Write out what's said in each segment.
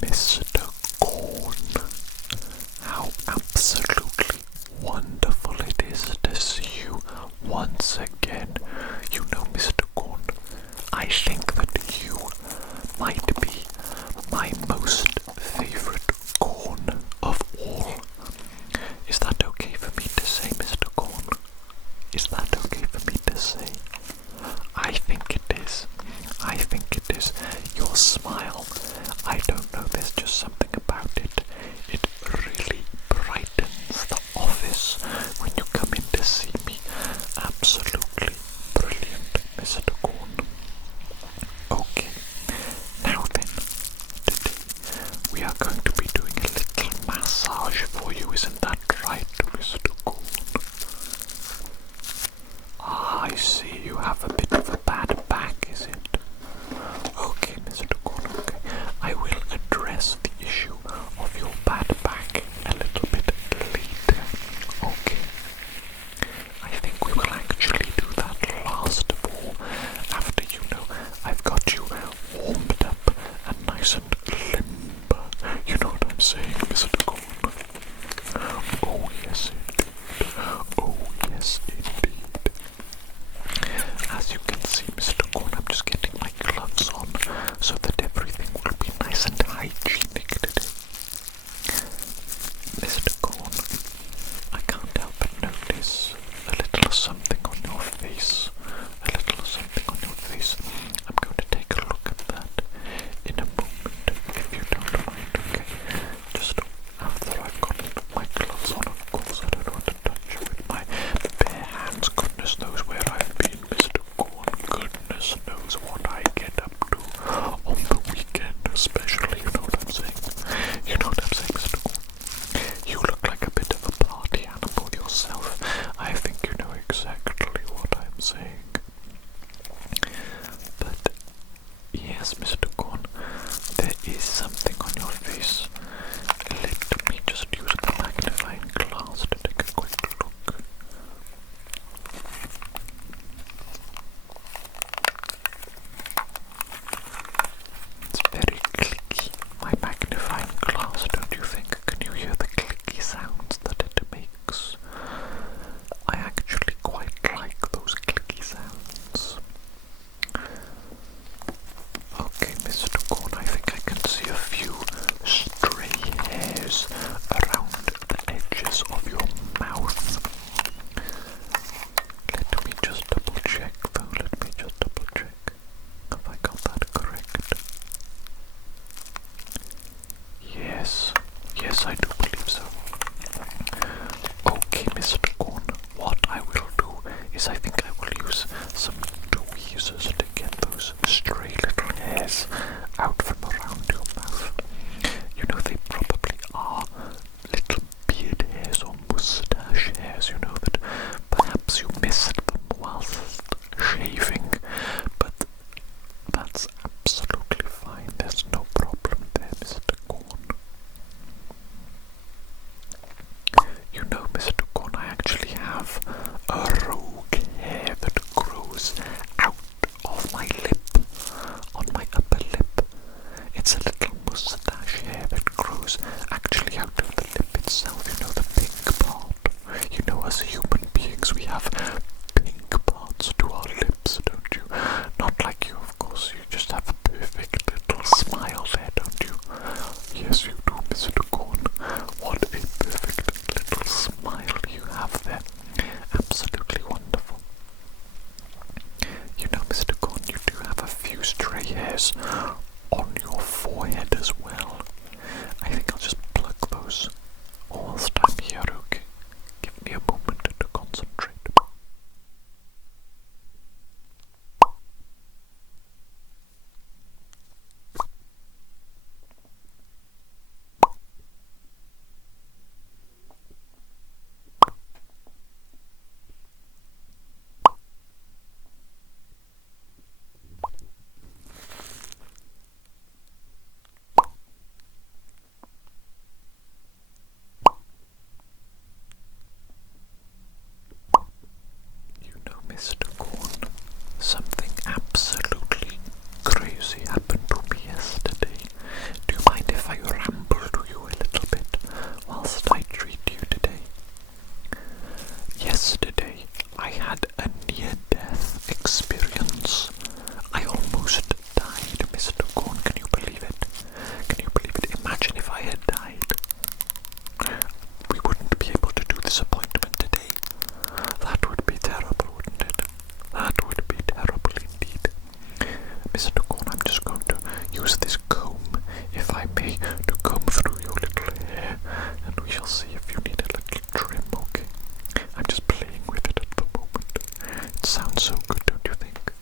Mr. Corn. How absolutely wonderful it is to see you once again. You know, Mr. Corn, I think that you might be my most favorite corn of all. Is that okay for me to say, Mr. Corn? Is that okay for me to say? I think it is. I think it is. Your smile, I don't know, there's just something about it. It really brightens the office when you come in to see me. Absolutely brilliant, Mr. Corn. Okay, now then, today we are going to be doing a little massage for you, isn't that right, Mr. Corn? Ah, I see you have a bit of a bad back, is it? Okay, Mr. Corn, okay. I will address the issue of your bad back a little bit later. Okay. I think we will actually do that last of all, after, you know, I've got you warmed up and nice and limp. You know what I'm saying, Mr. Corn? Oh, yes, indeed. Oh, yes, indeed. As you can see, Mr. Corn, I'm just getting my gloves on so that everything will be nice and hygienic today. Mr. Corn, I can't help but notice a little something on your face. A little something on your face. I'm going to take a look at that in a moment, if you don't mind, okay? Just after I've got my gloves on, of course. I don't want to touch you with my bare hands. Goodness knows where I've been, Mr. Corn. Goodness knows what I get up to on the weekend, especially. You know what I'm saying? You know what I'm saying, Mr. Corn? You look like a bit of a party animal yourself. I think you know exactly what I'm saying. But yes, Mr. Corn, there is something on your face. Let me just use the magnifying glass to take a quick look. It's very clicky, my magnifying glass, don't you think? Can you hear the clicky sounds that it makes? I actually quite like those clicky sounds. Okay, Mr. Corn, I think I can see a few stray hairs around the edges of your mouth. Let me just double check though, let me just double check. Have I got that correct? Yes, yes, I do believe so. Okay, Mr. Corn, what I will do is I think I will use some tweezers to get those stray little hairs out from around your mouth. You know, they probably are little beard hairs or moustache hairs, you know, that perhaps you missed them whilst shaving, but that's absolutely fine. There's no problem there, Mr. Corn. You know, Mr. Corn, I actually have a rogue hair that grows out of my lip, on my upper lip. It's a little moustache hair that grows actually out of the lip itself, you know, the pink part. You know, as human beings, we have pink parts to our lips, don't you? Not like you, of course. You just have a perfect little smile there, don't you? Yes, you do, Mr. Corn. What a perfect little smile you have there. Absolutely wonderful. You know, Mr. Corn, you do have a few stray hairs on your forehead as well. I think I'll just pluck those whilst I'm here, okay? Give me a moment to concentrate. use this comb, if I may, to comb through your little hair, and we shall see if you need a little trim, okay? I'm just playing with it at the moment. It sounds so good, don't you think?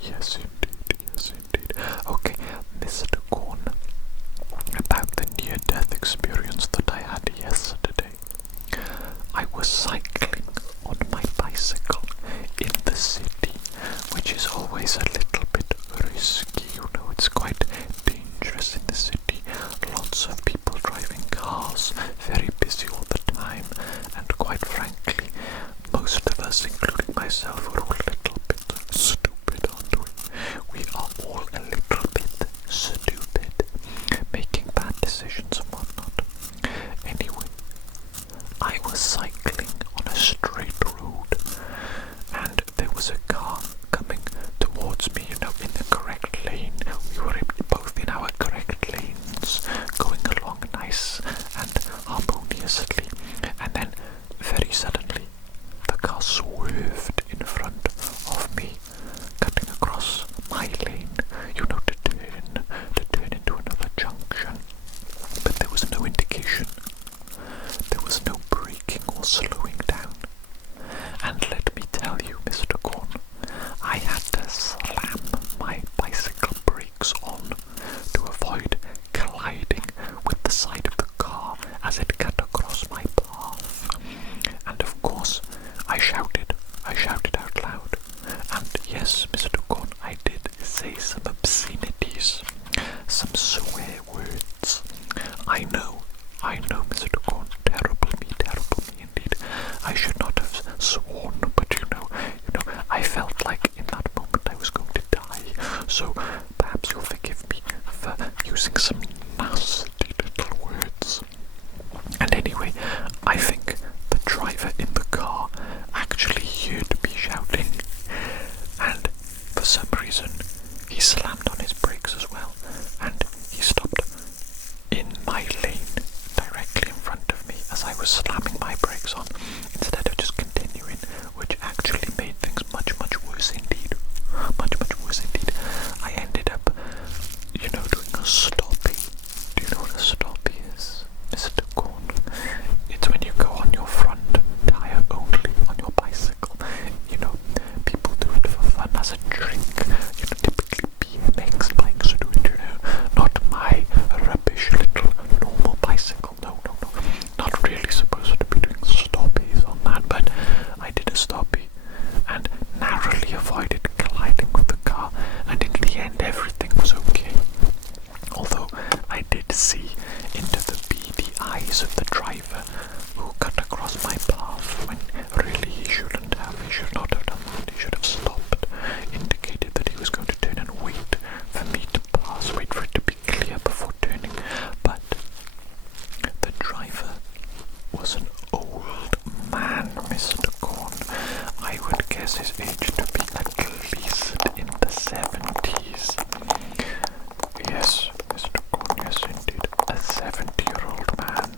Yes, indeed, yes, indeed. Okay, Mr. Corn, about the near-death experience that I had yesterday. I was cycling on my bicycle in the city, which is always a little bit risky, you know, it's quite dangerous in the city. Lots of people driving cars, very busy all the time, and quite frankly, most of us, including myself, are all a little bit stupid, aren't we? We are all a little bit stupid, making bad decisions and whatnot. Anyway, I was cycling on a straight road, and there was a car coming towards me, you know, in the correct lane. We were both in our correct lanes, going along nice and harmoniously, and then very suddenly the car swerved in front of me, cutting across my lane, you know, to turn into another junction. But there was no indication. There was no braking or slowing down. And let me tell you, Mr. Corn, I had to slam my bicycle brakes on to avoid colliding with the side of the car as it cut across my path. And of course, I shouted out loud. And yes, Mr. Corn, I did say some obscenities, some swear words. I know, Mr. Corn, terrible me indeed. I should not have sworn, but you know, I felt like in that moment I was going to die. So perhaps you'll forgive me for using some nasty little words. And anyway, I think the driver in the car actually heard me shouting, and for some reason he slammed on his brakes as well, and he stopped in my lane directly in front of me as I was slamming my brakes on, instead of just continuing, which actually made things much worse indeed. Much worse indeed. I ended up, you know, doing a stoppie. Do you know what a stoppie is, Mr. Corn? It's when you go on your front tire only on your bicycle. You know, people do it for fun as a drink. You know, typically BMX bikes do it, you know. Not my rubbish little normal bicycle. No. Not really supposed to be doing stoppies on that, but I did a stoppie and narrowly avoided colliding with the car, and in the end everything was okay. Although I did see into the beady eyes of the driver who cut across my path when really he shouldn't have. He should not have done that. He should have stopped, indicated that he was going to turn and wait for me to pass, wait for it to be clear before turning. But the driver was an old man, Mr. Corn. I would guess his age to be at least in the 70s. Yes, Mr. Corn, yes indeed. A 70-year-old man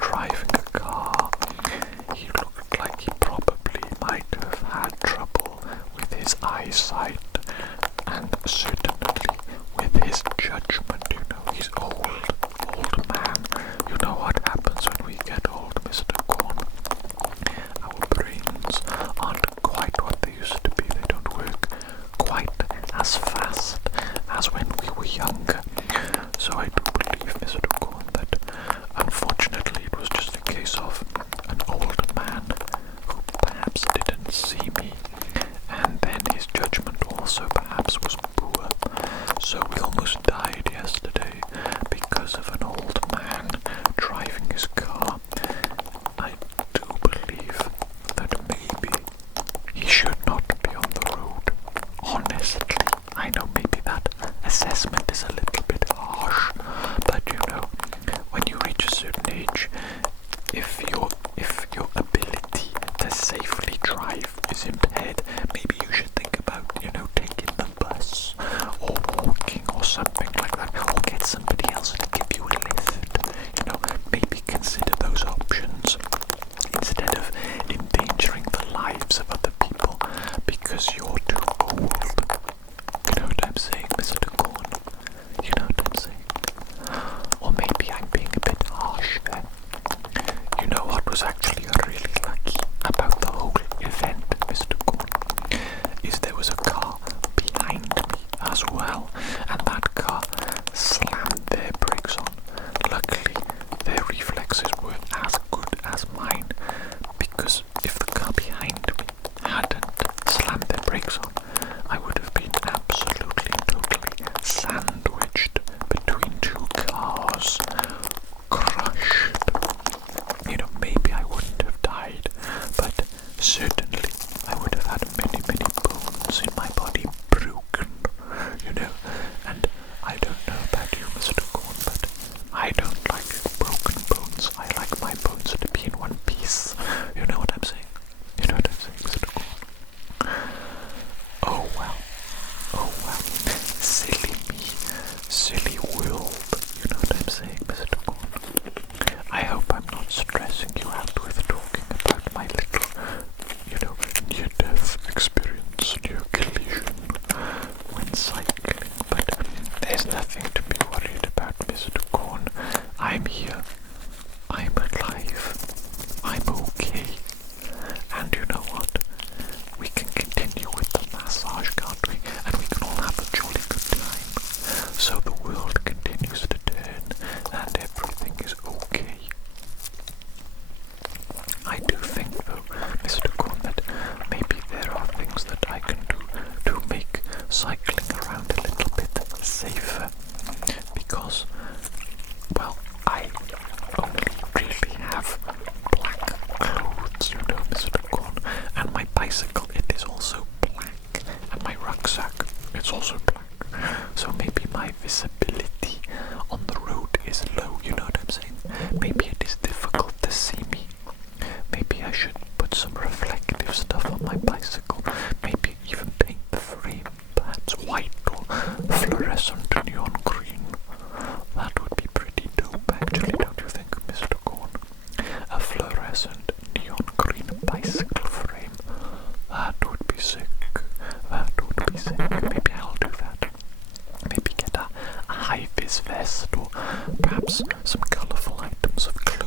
driving a car. He looked like he probably might have had trouble with his eyesight, and certainly with his judgment, you know. He's old man. You know what happens when we get old, Mr. Corn? Our brains aren't quite what they used to be. They don't work quite as fast as when we were younger. So I do believe, Mr. Corn, that unfortunately it was just a case of an old man who perhaps didn't see me, and then his judgment also perhaps was poor, as well, and that car slammed their brakes on. Luckily, their reflexes were as good as mine, because if the car behind me hadn't slammed their brakes on, I would have been absolutely and totally sandwiched between two cars, crushed. You know, maybe I wouldn't have died, but certainly I would have had many, many bones in my body broken, you know. And I don't know about you, Mr. Corn, but I don't like broken bones. I like my bones to be in one piece. You know what I'm saying? You know what I'm saying, Mr. Corn? Oh well. Oh well. Silly me. Silly world. You know what I'm saying, Mr. Corn? I hope I'm not stressing you out with talking about my little, you know, near-death experience, near collision when cycling, but there's nothing to be worried about, Mr. Corn. I'm here. I'm alive. I'm okay. And you know what? We can continue with the massage, can't we? And we can all have a jolly good time. So the world continues to turn and everything is okay. I do think though, Mr. Corn, that maybe there are things that I can do to make cycling around a little bit safer, because, well, I only really have black clothes, you know, Mr. Corn, and my bicycle, it is also black, and my rucksack, it's also black, so maybe my visibility on the road is low, you know what I'm saying? Maybe it is difficult to see me. Maybe I should put some reflective stuff on my bicycle, maybe even paint the frame, perhaps white or fluorescent neon green. That would be pretty dope, actually, don't you think, Mr. Corn? A fluorescent neon green bicycle frame. That would be sick. That would be sick. Maybe I'll do that. Maybe get a high-vis vest or perhaps some colourful items of clothing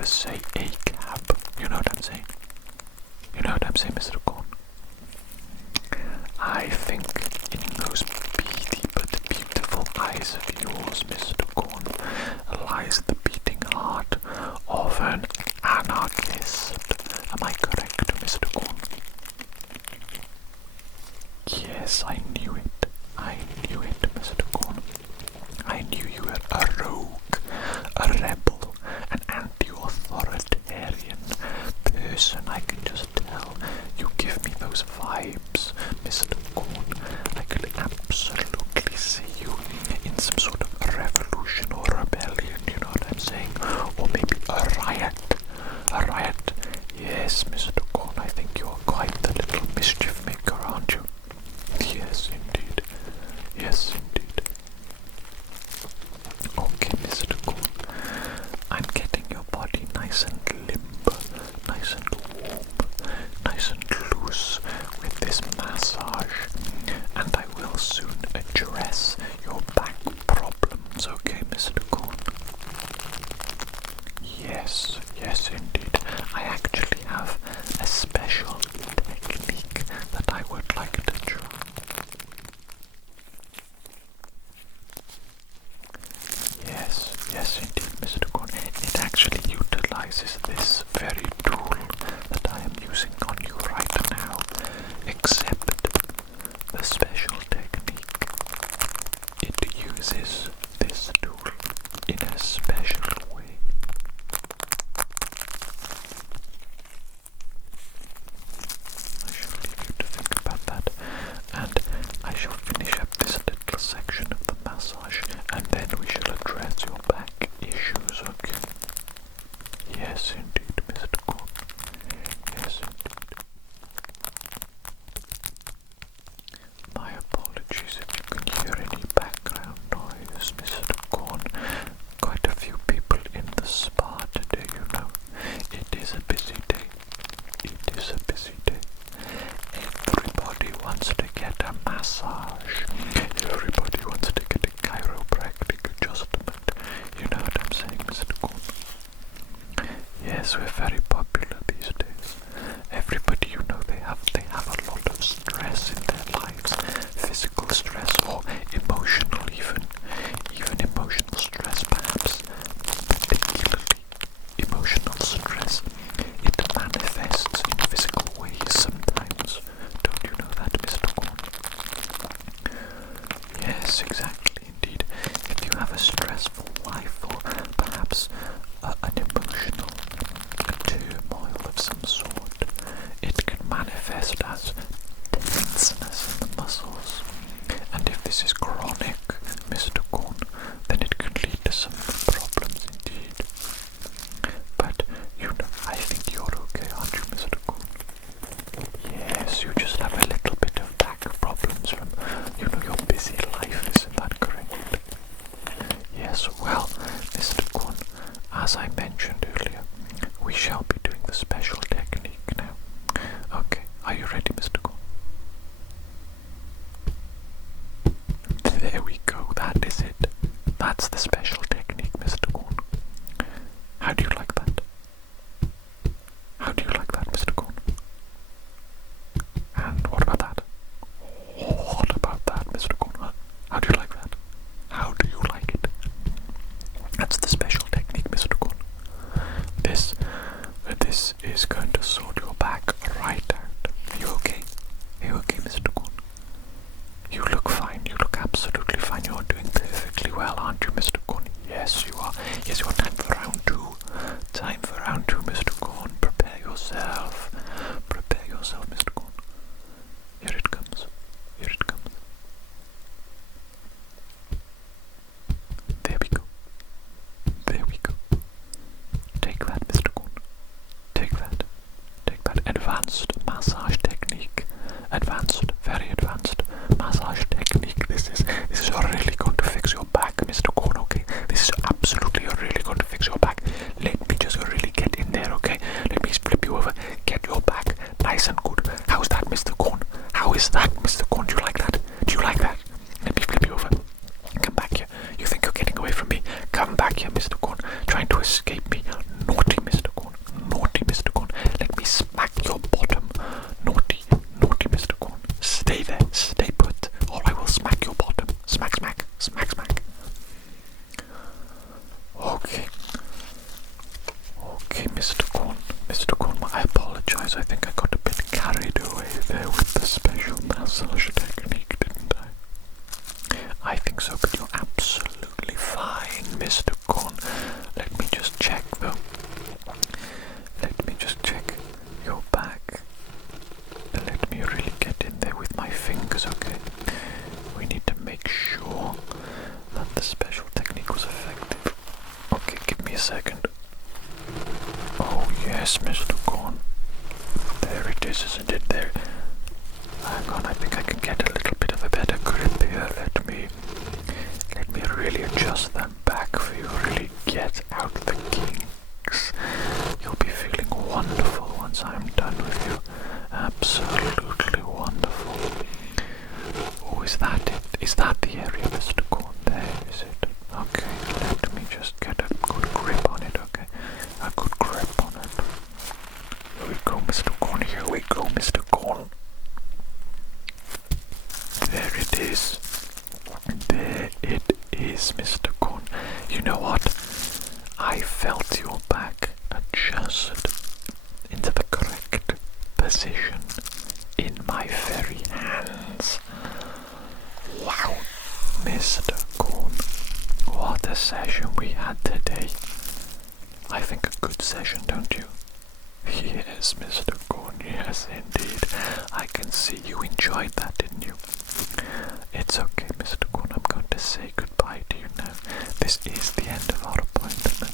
ever say a cab. You know what I'm saying? You know what I'm saying, Mr. Corn? I think in those beady but beautiful eyes of yours, Mr. Corn, lies the beating heart of an anarchist. Am I correct, Mr. Corn? Yes, I knew it. I knew it, Mr. Corn. I knew you were a rogue, a rebel, an anti-authoritarian person. I can just tell. You give me those vibes, Mr. Corn. I could absolutely see you in some sort of a revolution or rebellion, you know what I'm saying? Or maybe a riot. A riot. Yes, Mr. Corn, I think you are quite the little mischief maker, aren't you? Yes, indeed. Yes, indeed. Okay, Mr. Corn. I'm getting your body nice and limber, nice and warm, nice and loose with this massage. And I will soon address your back problems, okay, Mr. Corn? Yes, yes, indeed. I actually have a special technique that I would like to try. Yes, yes indeed, Mr. Corn. It actually utilizes this very tool that I am using on you right now, except the special technique. It uses this tool in a special way. I shall leave you to think about that, and I shall finish up this little section of the massage, and then we shall address your back issues, okay? Yes, indeed, Mr. Corn. Yes, indeed. My apologies if you can hear any background noise, Mr. Corn. Quite a few people in the spa today, you know. It is a busy day. It is a busy day. Everybody wants to get a massage. Everybody wants to get a chiropractic adjustment. You know what I'm saying, Mr. Corn? Yes, we're very popular these days. Everybody, you know, they have a lot of stress in their lives. Physical stress or emotional even emotional stress perhaps. Particularly emotional stress. It manifests in physical ways sometimes. Don't you know that, Mr. Corn? Yes, exactly, indeed. If you have a stressful life or perhaps an emotional turmoil of some sort, it can manifest as tenseness in the muscles. And if this is chronic, Mr. Corn, then it can lead to some problems indeed. But, you know, I think you're okay, aren't you, Mr. Corn? Yes, you just have a little bit of back problems from, you know, your busy life, isn't that correct? Yes, well, Mr. Corn, as I mentioned earlier, we shall be doing the special technique now. Okay, are you ready, Mr. Corn? There we go, that is it. That's the special technique, Mr. Corn. How do you like that? How do you like that, Mr. Corn? And what about that? What about that, Mr. Corn? How do you like that? How do you like it? That's the special technique, Mr. Corn. This is going to sort your back right out. Are you okay? Are you okay, Mr. Corn? You look fine. You look absolutely fine. You're doing perfectly well, aren't you, Mr. Corn? Yes, you are. Yes, you are. Time for round two. Time for round two, Mr. Corn. Prepare yourself. Prepare yourself, Mr. Corn. Here it comes. Here it comes. There we go. There we go. Take that, Mr. Corn. Take that. Take that advanced massage technique. Advanced, very advanced massage technique. This is really going to fix your back, Mr. Corn, okay? This is absolutely really going to Okay, Mr. Corn. Mr. Corn, I apologize. I think I got a bit carried away there with the special massage technique, didn't I? I think so, but you're absolutely fine, Mr. Corn. Let me just check, though. Let me just check your back. Let me really get in there with my fingers, okay? We need to make sure that the special technique was effective. Okay, give me a second. Oh yes, Mr. Corn. There it is, isn't it? There. Hang on, I think I can get a little bit of a better grip here. Let me really adjust that back for you. Really get out the kinks. You'll be feeling wonderful once I'm done with you. Absolutely wonderful. Oh, is that it? Is that the area, Mr. Corn? There, is it? Okay, let me just get a good grip on it, okay? A good grip on it. Here we go, Mr. Corn. Here we go, Mr. Corn. There it is. There it is, Mr. Corn. You know what? I felt your back adjust into the correct position in my very hands. Wow, Mr. Corn. What a session we had today. I think a good session, don't you? Yes, Mr. Corn, yes indeed. I can see you enjoyed that, didn't you? It's okay, Mr. Corn, I'm going to say goodbye to you now. This is the end of our appointment.